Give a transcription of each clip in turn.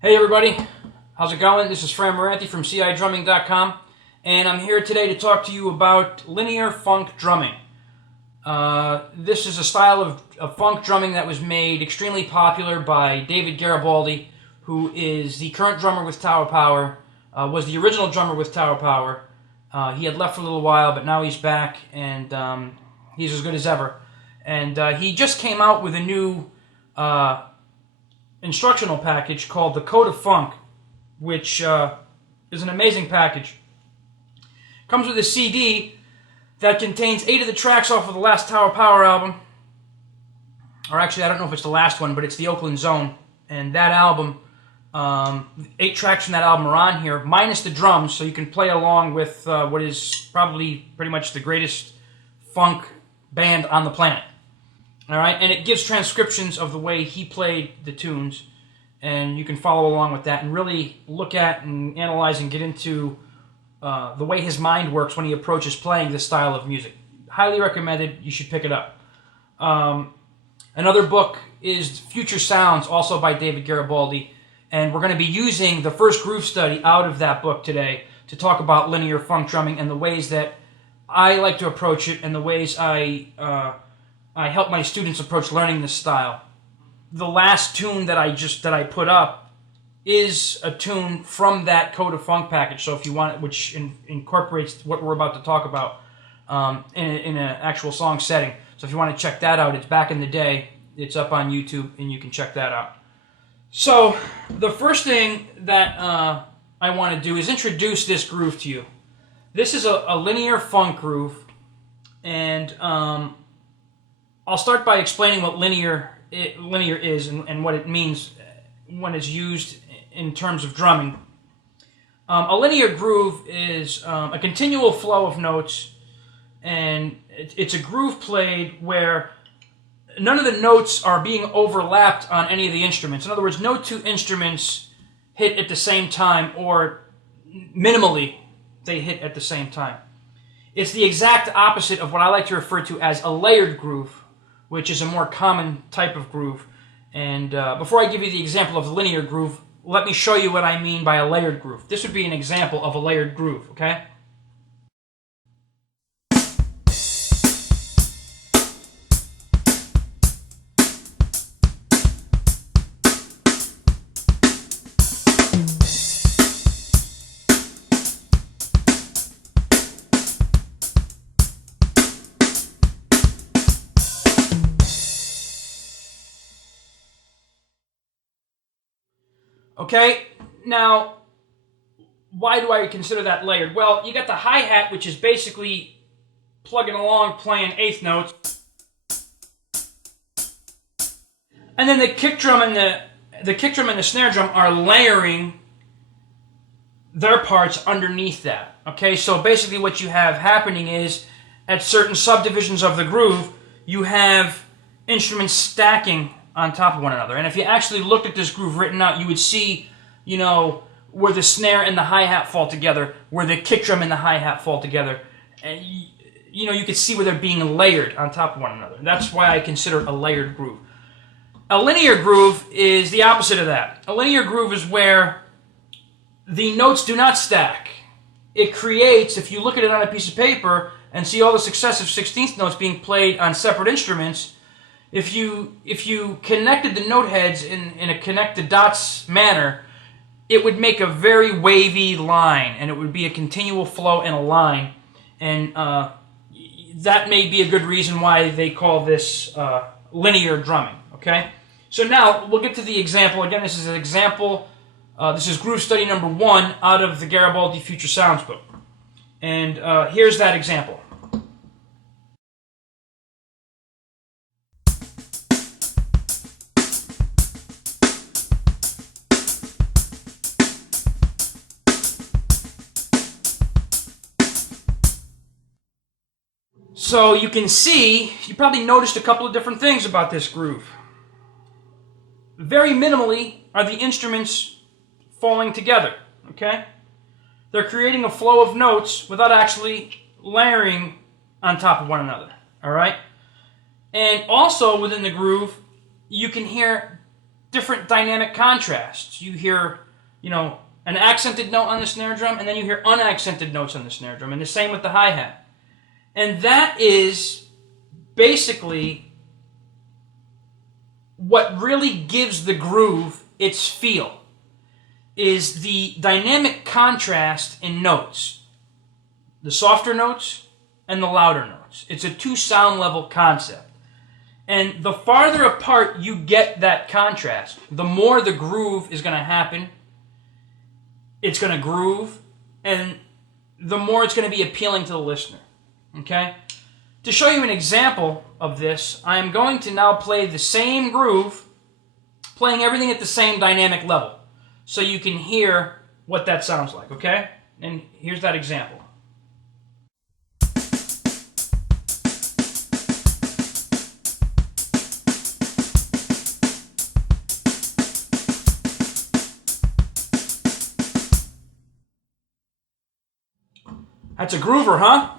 Hey everybody, how's it going? This is Fran Merante from CIDrumming.com, and I'm here today to talk to you about linear funk drumming. This is a style of funk drumming that was made extremely popular by David Garibaldi, who is the current drummer with Tower Power, was the original drummer with Tower Power. He had left for a little while, but now he's back, and he's as good as ever. And he just came out with a new instructional package called the Code of Funk, which is an amazing package. Comes with a CD that contains 8 of the tracks off of the last Tower Power album. Or actually, I don't know if it's the last one, but it's the Oakland Zone. And that album, 8 tracks from that album are on here, minus the drums, so you can play along with what is probably pretty much the greatest funk band on the planet. All right, and it gives transcriptions of the way he played the tunes, and you can follow along with that and really look at and analyze and get into the way his mind works when he approaches playing this style of music. Highly recommended. You should pick it up. Another book is Future Sounds, also by David Garibaldi, and we're going to be using the first groove study out of that book today to talk about linear funk drumming and the ways that I like to approach it and the ways I help my students approach learning this style. The last tune that I put up is a tune from that Code of Funk package. So if you want it, which incorporates what we're about to talk about in an actual song setting. So if you want to check that out, it's back in the day. It's up on YouTube, and you can check that out. So the first thing that I want to do is introduce this groove to you. This is a linear funk groove, and I'll start by explaining what linear is and what it means when it's used in terms of drumming. A linear groove is a continual flow of notes, and it's a groove played where none of the notes are being overlapped on any of the instruments. In other words, no two instruments hit at the same time, or minimally they hit at the same time. It's the exact opposite of what I like to refer to as a layered groove, which is a more common type of groove. And before I give you the example of the linear groove, let me show you what I mean by a layered groove. This would be an example of a layered groove, okay? Okay, now, why do I consider that layered? Well, you got the hi-hat, which is basically plugging along, playing eighth notes. And then the kick drum and the snare drum are layering their parts underneath that. Okay, so basically what you have happening is, at certain subdivisions of the groove, you have instruments stacking on top of one another. And if you actually looked at this groove written out, you would see, where the snare and the hi-hat fall together, where the kick drum and the hi-hat fall together. And, you could see where they're being layered on top of one another. That's why I consider it a layered groove. A linear groove is the opposite of that. A linear groove is where the notes do not stack. It creates, if you look at it on a piece of paper and see all the successive 16th notes being played on separate instruments, if you connected the note heads in a connect the dots manner, it would make a very wavy line, and it would be a continual flow in a line. And that may be a good reason why they call this linear drumming. Okay? So now we'll get to the example. Again, this is an example. This is groove study number 1 out of the Garibaldi Future Sounds book. And here's that example. So you can see, you probably noticed a couple of different things about this groove. Very minimally are the instruments falling together, okay? They're creating a flow of notes without actually layering on top of one another, all right? And also within the groove, you can hear different dynamic contrasts. You hear, an accented note on the snare drum, and then you hear unaccented notes on the snare drum, and the same with the hi-hat. And that is basically what really gives the groove its feel, is the dynamic contrast in notes. The softer notes and the louder notes. It's a two sound level concept. And the farther apart you get that contrast, the more the groove is going to happen. It's going to groove, and the more it's going to be appealing to the listener. Okay? To show you an example of this, I am going to now play the same groove, playing everything at the same dynamic level, so you can hear what that sounds like, okay? And here's that example. That's a groover, huh?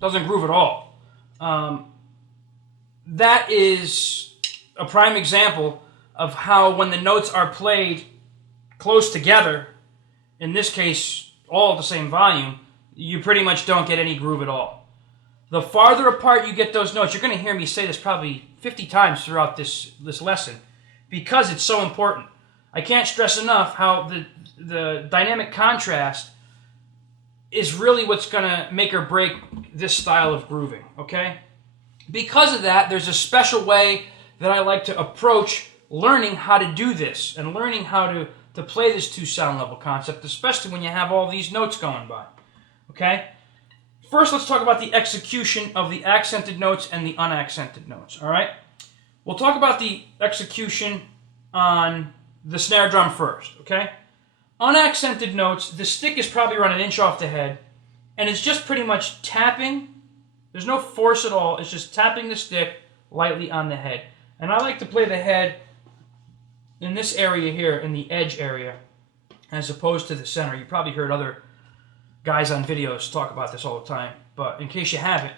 Doesn't groove at all. That is a prime example of how when the notes are played close together, in this case, all at the same volume, you pretty much don't get any groove at all. The farther apart you get those notes, you're going to hear me say this probably 50 times throughout this lesson, because it's so important. I can't stress enough how the dynamic contrast is really what's going to make or break this style of grooving, okay? Because of that, there's a special way that I like to approach learning how to do this and learning how to play this two sound level concept, especially when you have all these notes going by, okay? First, let's talk about the execution of the accented notes and the unaccented notes, all right? We'll talk about the execution on the snare drum first, okay? Unaccented notes, the stick is probably around an inch off the head, and it's just pretty much tapping. There's no force at all. It's just tapping the stick lightly on the head. And I like to play the head in this area here, in the edge area, as opposed to the center. You probably heard other guys on videos talk about this all the time, but in case you haven't,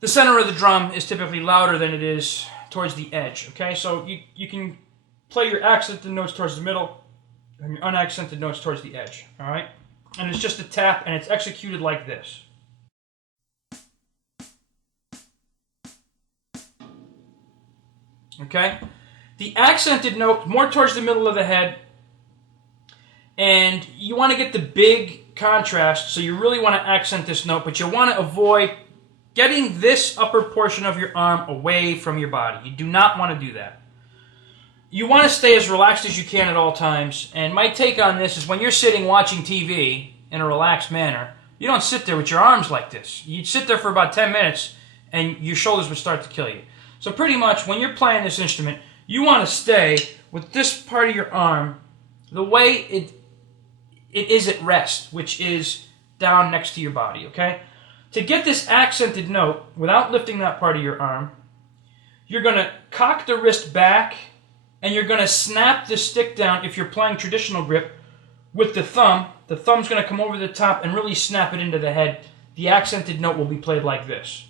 the center of the drum is typically louder than it is towards the edge, okay? So you can play your accented notes towards the middle, and your unaccented notes towards the edge, all right? And it's just a tap, and it's executed like this. Okay? The accented note, more towards the middle of the head, and you want to get the big contrast, so you really want to accent this note, but you want to avoid getting this upper portion of your arm away from your body. You do not want to do that. You want to stay as relaxed as you can at all times, and my take on this is when you're sitting watching TV in a relaxed manner, you don't sit there with your arms like this. You'd sit there for about 10 minutes, and your shoulders would start to kill you. So pretty much, when you're playing this instrument, you want to stay with this part of your arm the way it is at rest, which is down next to your body, okay? To get this accented note, without lifting that part of your arm, you're going to cock the wrist back, and you're going to snap the stick down, if you're playing traditional grip, with the thumb. The thumb's going to come over the top and really snap it into the head. The accented note will be played like this.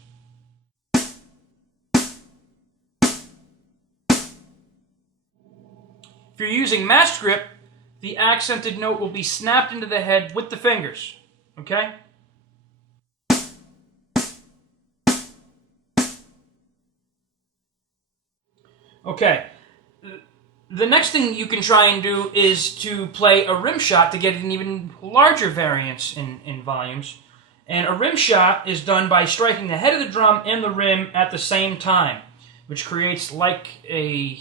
If you're using matched grip, the accented note will be snapped into the head with the fingers, okay? Okay. The next thing you can try and do is to play a rim shot to get an even larger variance in volumes. And a rim shot is done by striking the head of the drum and the rim at the same time, which creates like a...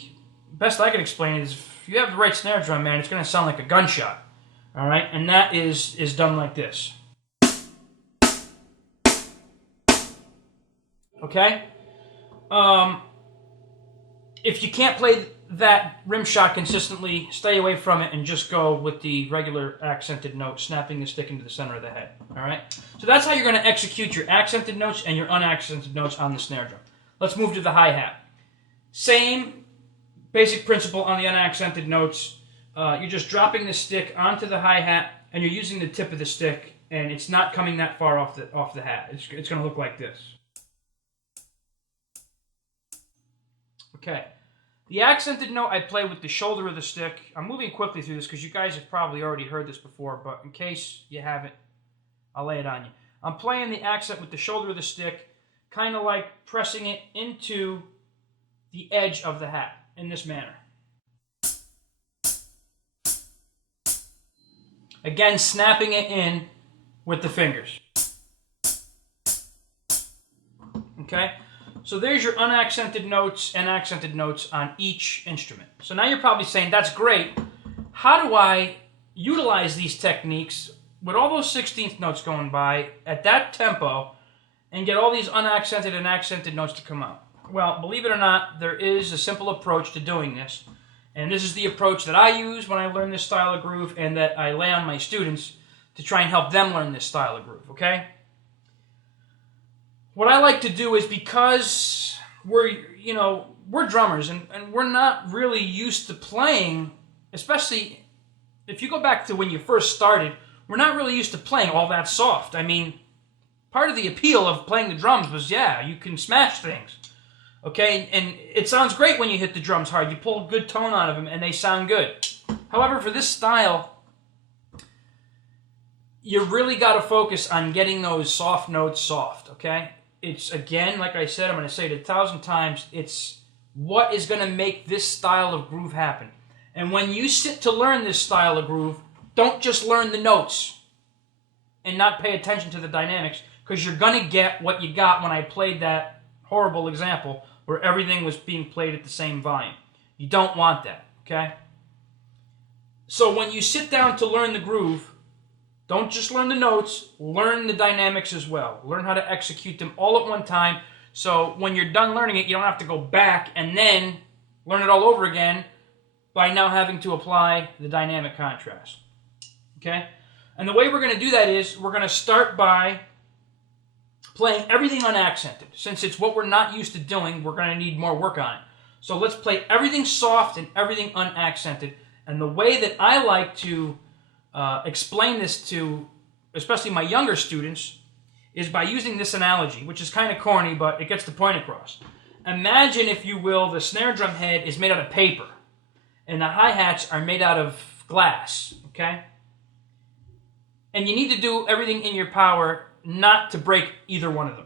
Best I can explain it is if you have the right snare drum, man, it's going to sound like a gunshot. All right? And that is done like this. Okay? If you can't play that rim shot consistently, stay away from it and just go with the regular accented note, snapping the stick into the center of the head. All right? So that's how you're going to execute your accented notes and your unaccented notes on the snare drum. Let's move to the hi-hat. Same basic principle on the unaccented notes. You're just dropping the stick onto the hi-hat, and you're using the tip of the stick, and it's not coming that far off the hat. It's going to look like this. Okay. The accented note I play with the shoulder of the stick. I'm moving quickly through this because you guys have probably already heard this before, but in case you haven't, I'll lay it on you. I'm playing the accent with the shoulder of the stick, kind of like pressing it into the edge of the hat in this manner. Again, snapping it in with the fingers. Okay? So there's your unaccented notes and accented notes on each instrument. So now you're probably saying, that's great. How do I utilize these techniques with all those 16th notes going by at that tempo and get all these unaccented and accented notes to come out? Well, believe it or not, there is a simple approach to doing this. And this is the approach that I use when I learn this style of groove and that I lay on my students to try and help them learn this style of groove, okay? What I like to do is, because we're drummers and we're not really used to playing, especially if you go back to when you first started, we're not really used to playing all that soft. I mean, part of the appeal of playing the drums was, yeah, you can smash things. Okay, and it sounds great when you hit the drums hard. You pull a good tone out of them, and they sound good. However, for this style, you really got to focus on getting those soft notes soft, okay? It's, again, like I said, I'm going to say it 1,000 times, it's what is going to make this style of groove happen. And when you sit to learn this style of groove, don't just learn the notes and not pay attention to the dynamics, because you're going to get what you got when I played that horrible example where everything was being played at the same volume. You don't want that, okay? So when you sit down to learn the groove, don't just learn the notes, learn the dynamics as well. Learn how to execute them all at one time, so when you're done learning it, you don't have to go back and then learn it all over again by now having to apply the dynamic contrast, okay? And the way we're going to do that is we're going to start by playing everything unaccented. Since it's what we're not used to doing, we're going to need more work on it. So let's play everything soft and everything unaccented. And the way that I like to explain this to, especially my younger students, is by using this analogy, which is kind of corny, but it gets the point across. Imagine, if you will, the snare drum head is made out of paper, and the hi-hats are made out of glass, okay? And you need to do everything in your power not to break either one of them.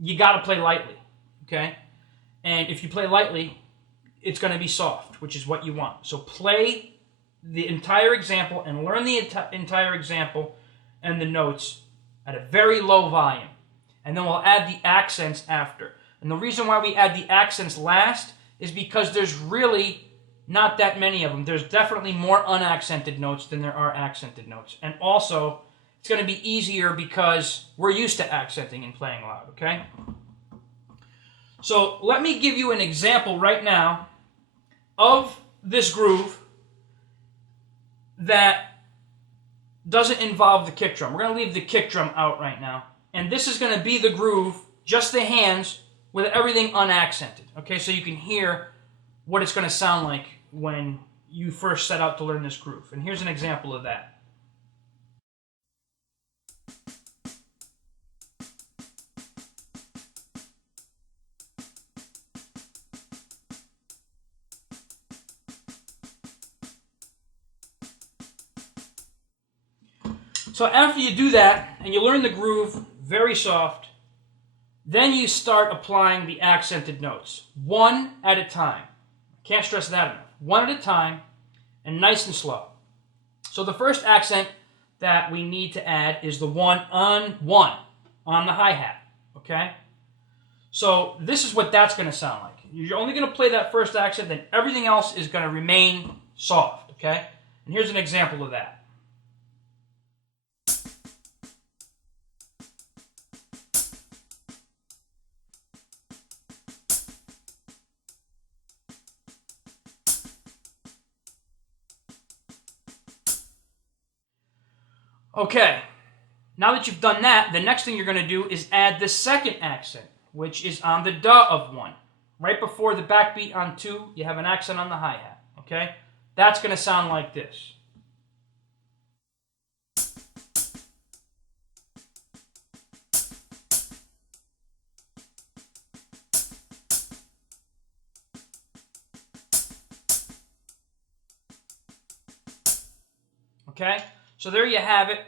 You got to play lightly, okay? And if you play lightly, it's going to be soft, which is what you want. So play the entire example and learn the entire example and the notes at a very low volume. And then we'll add the accents after. And the reason why we add the accents last is because there's really not that many of them. There's definitely more unaccented notes than there are accented notes. And also, it's going to be easier because we're used to accenting and playing loud, okay? So let me give you an example right now of this groove that doesn't involve the kick drum. We're going to leave the kick drum out right now. And this is going to be the groove, just the hands, with everything unaccented, okay? So you can hear what it's going to sound like when you first set out to learn this groove. And here's an example of that. So after you do that, and you learn the groove very soft, then you start applying the accented notes, one at a time. Can't stress that enough. One at a time, and nice and slow. So the first accent that we need to add is the one on the hi-hat, okay? So this is what that's going to sound like. You're only going to play that first accent, then everything else is going to remain soft, okay? And here's an example of that. Okay, now that you've done that, the next thing you're going to do is add the second accent, which is on the duh of one. Right before the backbeat on two, you have an accent on the hi-hat, okay? That's going to sound like this. Okay? So there you have it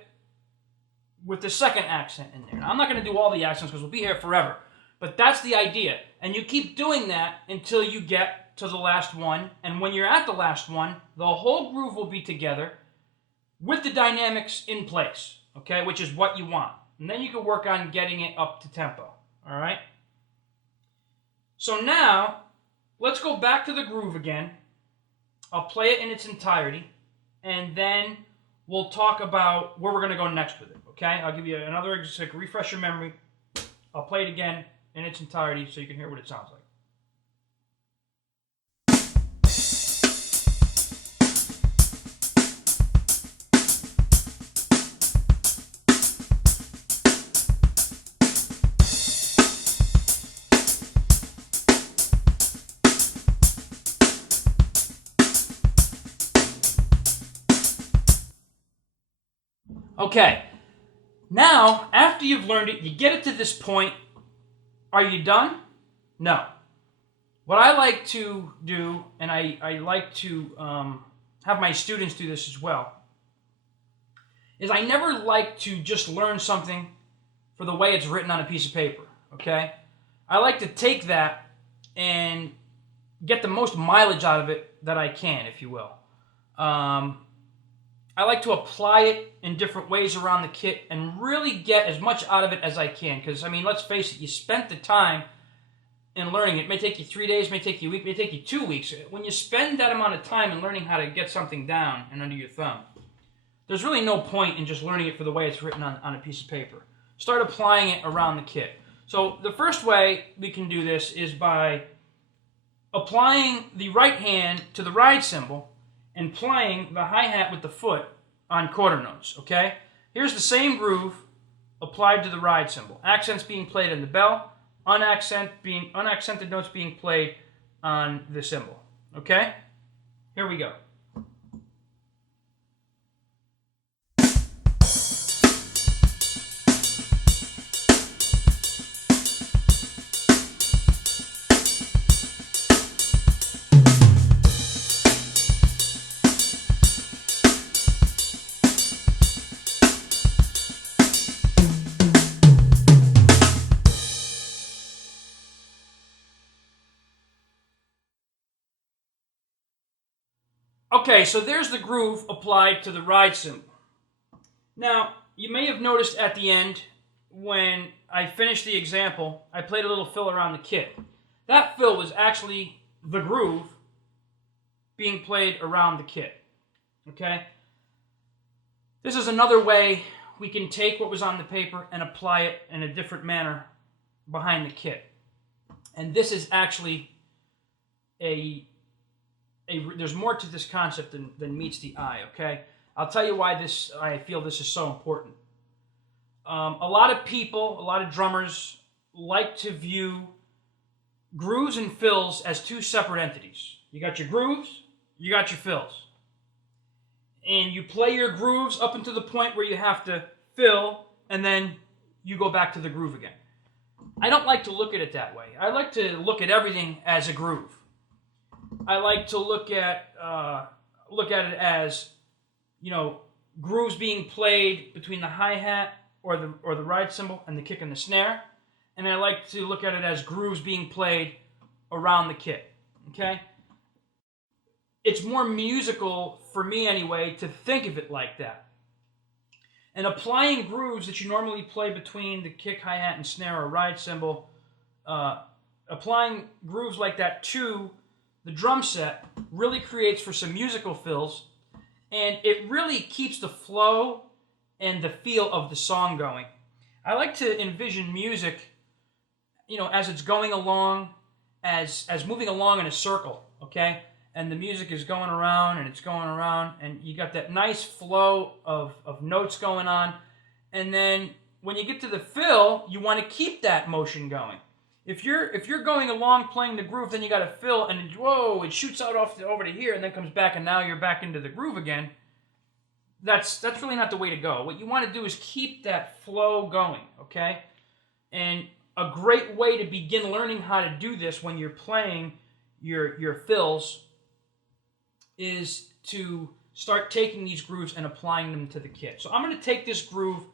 with the second accent in there. Now, I'm not going to do all the accents because we'll be here forever. But that's the idea. And you keep doing that until you get to the last one. And when you're at the last one, the whole groove will be together with the dynamics in place, okay, which is what you want. And then you can work on getting it up to tempo, all right? So now, let's go back to the groove again. I'll play it in its entirety, and then we'll talk about where we're going to go next with it, okay? I'll give you another, just like refresh your memory. I'll play it again in its entirety so you can hear what it sounds like. Okay, now, after you've learned it, you get it to this point. Are you done? No. What I like to do, and I like to have my students do this as well, is I never like to just learn something for the way it's written on a piece of paper, okay? I like to take that and get the most mileage out of it that I can, if you will. I like to apply it in different ways around the kit and really get as much out of it as I can. Because, I mean, let's face it, you spent the time in learning it. It may take you 3 days, may take you a week, may take you 2 weeks. When you spend that amount of time in learning how to get something down and under your thumb, there's really no point in just learning it for the way it's written on a piece of paper. Start applying it around the kit. So the first way we can do this is by applying the right hand to the ride cymbal and playing the hi-hat with the foot on quarter notes, okay? Here's the same groove applied to the ride cymbal. Accents being played on the bell, unaccented notes being played on the cymbal, okay? Here we go. Okay, so there's the groove applied to the ride cymbal. Now, you may have noticed at the end, when I finished the example, I played a little fill around the kit. That fill was actually the groove being played around the kit. Okay? This is another way we can take what was on the paper and apply it in a different manner behind the kit. And this is actually there's more to this concept than meets the eye, okay? I'll tell you why I feel this is so important. A lot of people, a lot of drummers, like to view grooves and fills as two separate entities. You got your grooves, you got your fills. And you play your grooves up until the point where you have to fill, and then you go back to the groove again. I don't like to look at it that way. I like to look at everything as a groove. I like to look at it as, you know, grooves being played between the hi-hat or the ride cymbal and the kick and the snare, and I like to look at it as grooves being played around the kit. Okay, it's more musical for me anyway to think of it like that. And applying grooves that you normally play between the kick, hi-hat, and snare or ride cymbal, applying grooves like that to the drum set really creates for some musical fills, and it really keeps the flow and the feel of the song going. I like to envision music, you know, as it's going along, as moving along in a circle, okay? And the music is going around, and it's going around, and you got that nice flow of notes going on, and then when you get to the fill, you want to keep that motion going. If you're going along playing the groove, then you got to fill, and whoa, it shoots out over to here, and then comes back, and now you're back into the groove again. That's really not the way to go. What you want to do is keep that flow going, okay? And a great way to begin learning how to do this when you're playing your fills is to start taking these grooves and applying them to the kit. So I'm going to take this groove.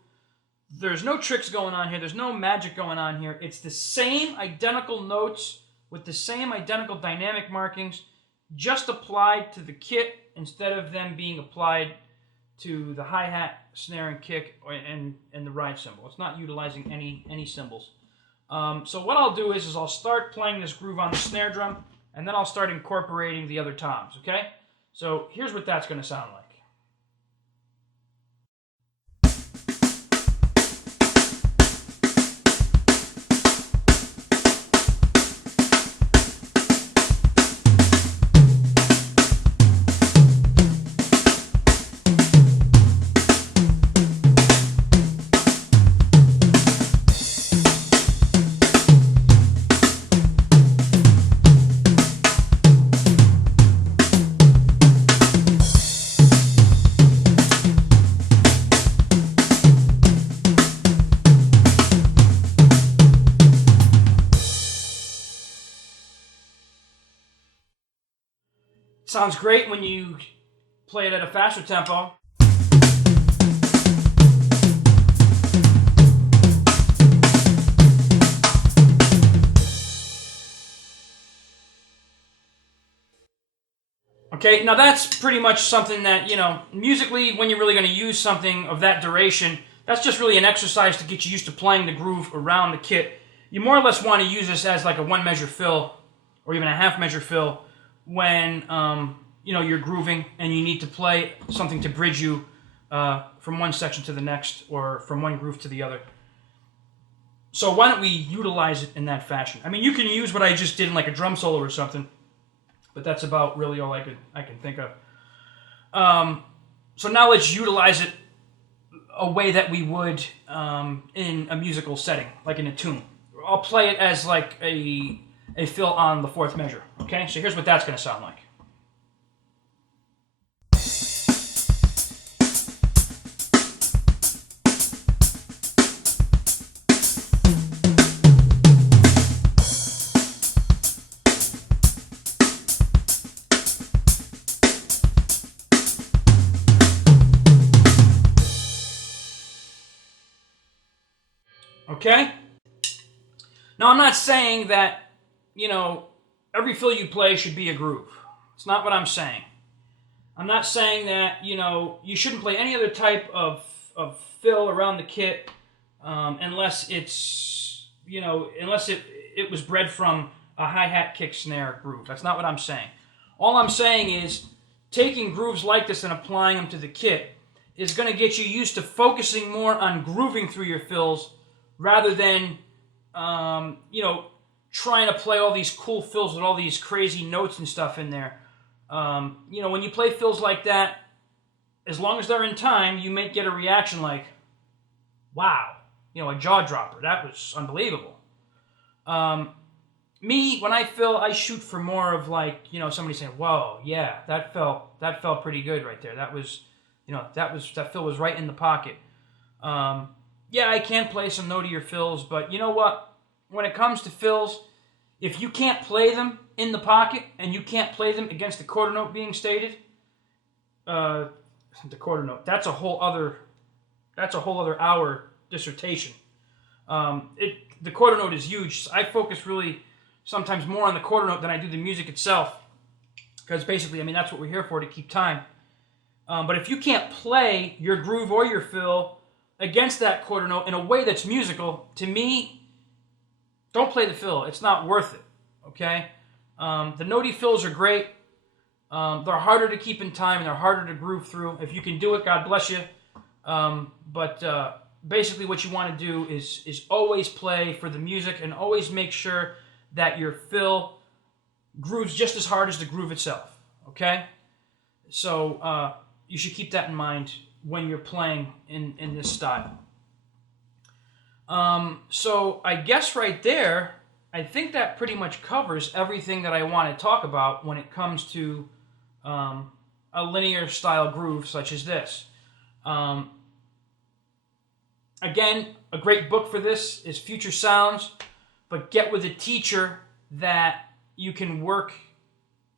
There's no tricks going on here. There's no magic going on here. It's the same identical notes with the same identical dynamic markings, just applied to the kit instead of them being applied to the hi-hat, snare, and kick, and the ride cymbal. It's not utilizing any cymbals. So what I'll do is I'll start playing this groove on the snare drum, and then I'll start incorporating the other toms, okay? So here's what that's going to sound like. Sounds great when you play it at a faster tempo. Okay, now that's pretty much something that, musically, when you're really going to use something of that duration, that's just really an exercise to get you used to playing the groove around the kit. You more or less want to use this as like a one measure fill, or even a half measure fill, when you're grooving and you need to play something to bridge you from one section to the next, or from one groove to the other. So why don't we utilize it in that fashion? I mean, you can use what I just did in like a drum solo or something, but that's about really all I can think of. So now let's utilize it a way that we would in a musical setting, like in a tune. I'll play it as like a fill on the fourth measure. Okay, so here's what that's going to sound like. Okay? Now, I'm not saying that, every fill you play should be a groove. It's not what I'm saying. I'm not saying that, you shouldn't play any other type of fill around the kit unless it's, unless it was bred from a hi-hat, kick, snare groove. That's not what I'm saying. All I'm saying is taking grooves like this and applying them to the kit is going to get you used to focusing more on grooving through your fills rather than, trying to play all these cool fills with all these crazy notes and stuff in there. When you play fills like that, as long as they're in time, you may get a reaction like, wow, a jaw dropper. That was unbelievable. Me, when I fill, I shoot for more of like, somebody saying, whoa, yeah, that felt pretty good right there. That was, that fill was right in the pocket. Yeah, I can play some notier fills, but you know what? When it comes to fills, if you can't play them in the pocket and you can't play them against the quarter note being stated, the quarter note, that's a whole other hour dissertation. The quarter note is huge. I focus really sometimes more on the quarter note than I do the music itself, because basically, that's what we're here for, to keep time. But if you can't play your groove or your fill against that quarter note in a way that's musical, to me, don't play the fill. It's not worth it, okay? The notey fills are great. They're harder to keep in time, and they're harder to groove through. If you can do it, God bless you. But basically what you want to do is always play for the music and always make sure that your fill grooves just as hard as the groove itself, okay? So you should keep that in mind when you're playing in this style. So I guess right there, I think that pretty much covers everything that I want to talk about when it comes to a linear style groove such as this. Again, a great book for this is Future Sounds, but get with a teacher that you can work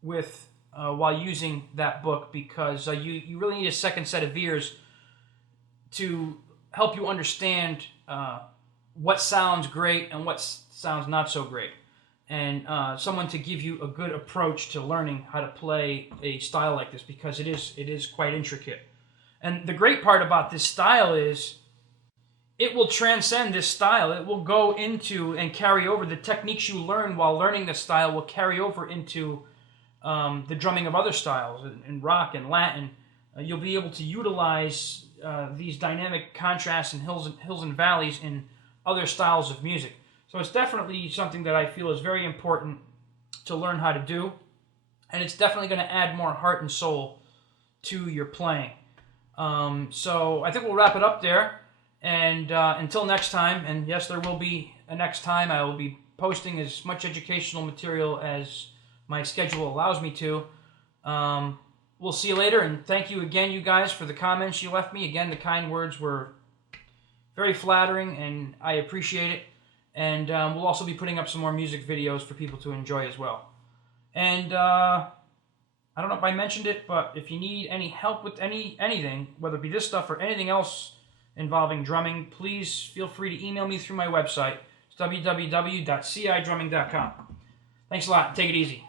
with while using that book, because you really need a second set of ears to help you understand what sounds great and what sounds not so great, and someone to give you a good approach to learning how to play a style like this, because it is quite intricate. And the great part about this style is it will transcend this style. It will go into and carry over the techniques you learn while learning this style will carry over into the drumming of other styles in rock and Latin. You'll be able to utilize these dynamic contrasts and hills and valleys in other styles of music. So it's definitely something that I feel is very important to learn how to do, and it's definitely going to add more heart and soul to your playing. So I think we'll wrap it up there, and until next time, and yes, there will be a next time. I will be posting as much educational material as my schedule allows me to. We'll see you later, and thank you again, you guys, for the comments you left me. Again, the kind words were very flattering, and I appreciate it. And we'll also be putting up some more music videos for people to enjoy as well. And I don't know if I mentioned it, but if you need any help with anything, whether it be this stuff or anything else involving drumming, please feel free to email me through my website. It's www.cidrumming.com. Thanks a lot. Take it easy.